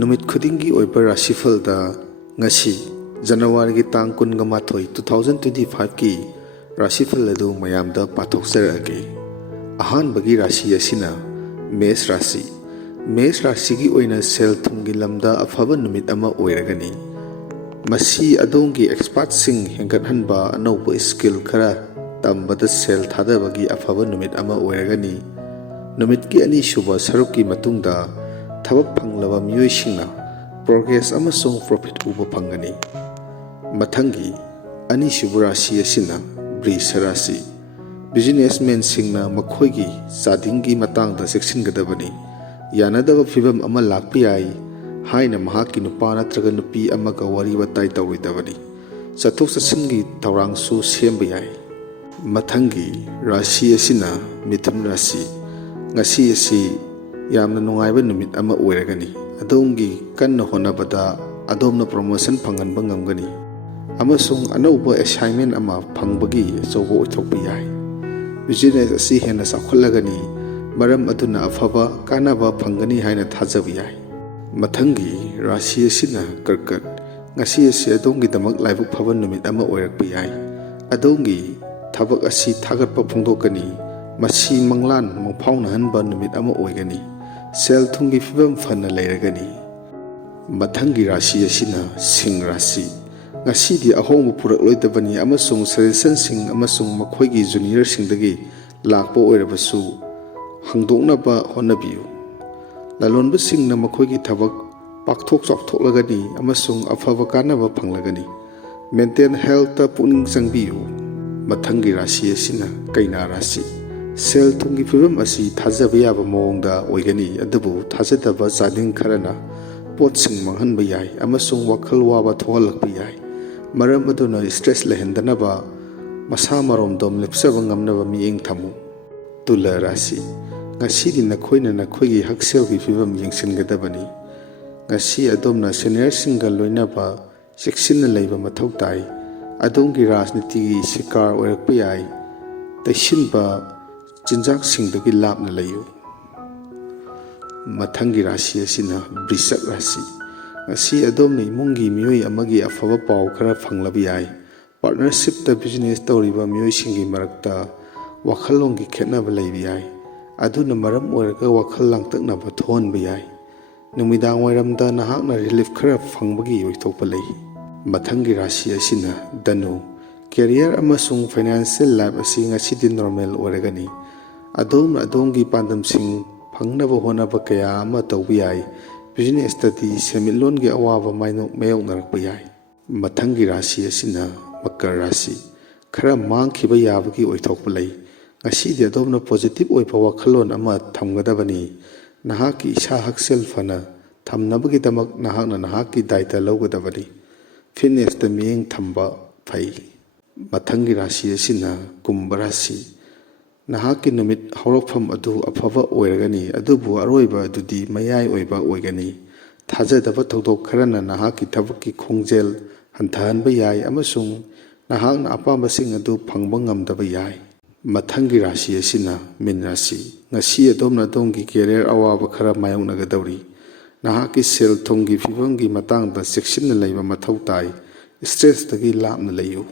नुमित खुदिंगी ओइबा राशिफलदा ngasi January gi tang kun ga mathoi 2025 ki राशिफल अदु मयामदा पाथोक्सरगे अहान बगी राशि असिना मेष राशि की ओइना सेल थुंगी लमदा अफबा नुमित अमा ओइरगनी मसी अदोंगी एक्सपर्ट सिंग हेंगतहनबा अनौब स्किल खरा तंबदा सेल थादबगी अफबा नुमित अमा ओइरगनी नुमित की अनि शुभ सरुक की मतुंगदा थबक फंगलबा मियोइसिंगना प्रोग्रेस अमसुंग प्रॉफिट उबा फंगनी मथंगी अनि शुभ राशि असिना वृष राशि बिजनेसमैन सिंगना मखोइगी चादिंगी मतांगदा सेक्सिनगदबनी यानदब फिबम अमा लाक्पि याई हाइना महाकी नुपा नत्रगा नुपी अमागा वरी वताई तौरिदबनी चथोक चसिनगी थौरांगसु सेमब याई मथंगी राशि असिना मिथुन राशि ngasi asi yamna nungaiba numit ama oiragani adongi kanna honabada adomna promotion phanganba ngamgani amasung anauba assignment ama phangbagi chobo oithokpa yai business asi hena sakholagani maram aduna afaba kanaba phangani haina thajabi yai mathangi rashi asina karkat ngasi asi adongi damak laibuk phaba numit ama oirakpa yai adongi thabak asi thagatpa phungdokani मसी मंगलान मफाउन हनबा नुमित अमा ओइगनी cell थुंगी फिबम फना लेरगनी मथंगी राशि असिना सिंह राशि ngasi ahong purakloidabani amasung suggestion sing amasung makhoi junior singdagi lakpa oirabasu hangdoknaba honabiu lalonba singna makhoi thabak pakthok chokthoklegani amasung afaba kanaba phanglagani maintain health ta puning changbiu mathangi rashi asina kaina rashi सेल थुंगी film असी थाजब याब मोंगदा ओइगनी अदबु थाजदबा चादिंग खरना पोटसिंग मंगहनब याय अमसुंग वखल वाबा थोहलक याय मरम अदुना stress लेहंदनबा मसा मरोम दोम लेपसब ngamnaba मियेंग थमु तुला राशि ngasi di nakhoina nakhoigi haksel gi film yengsingadabani ngasi adomna senior singa loinaba section leiba mathau tai adongi rajniti gi sikar oirakpa yai taisinba चिंजाक सिंगदगी लापना लयु मथंगी राशि असिना वृषभ राशि ngasi adomna imungi miyoi amagi afaba paw khara phanglabi yai partnership ta business tawriba miyoi singi marakta wakhalongi khetnaba leibi yai aduna maram oiraga wakhal langtakna ba thonba yai numidang wairamda nahakna relief khara phangbagi oithokpa lei mathanggi rashi asina danu career amasung financial life asi ngasi di normal oiragani adongi pandam sing phangnaba honaba kaya ama tawbi yai business study semilon gi awaba mayok narakpa yai mathangi rashi asina makar rashi khara mangkhiba yabagi oithokpa lei ngasi di adobna positive oipa wakhalon ama thamgadabani nahaki isa haksel fana thamnabagi damak nahakna nahaki daita lawgadabani fitness ta miyeng thamba phai mathangi rashi asina kumbha rashi nahaki numit hawrokpham adu afaba oiragani adubu aroiba adudi mayai oiba oigani thajadaba thodok kharana nahaki thabaki khongjel hanthanba yai amasung nahakna apamba sing adu phangba ngamdaba yai mathangi rashi asina min rashi ngasi adomna dongi career awaba khara mayongnagadawri nahaki sel thongi fibamgi matangda section na leiba mathau tai stress tagi lapna layu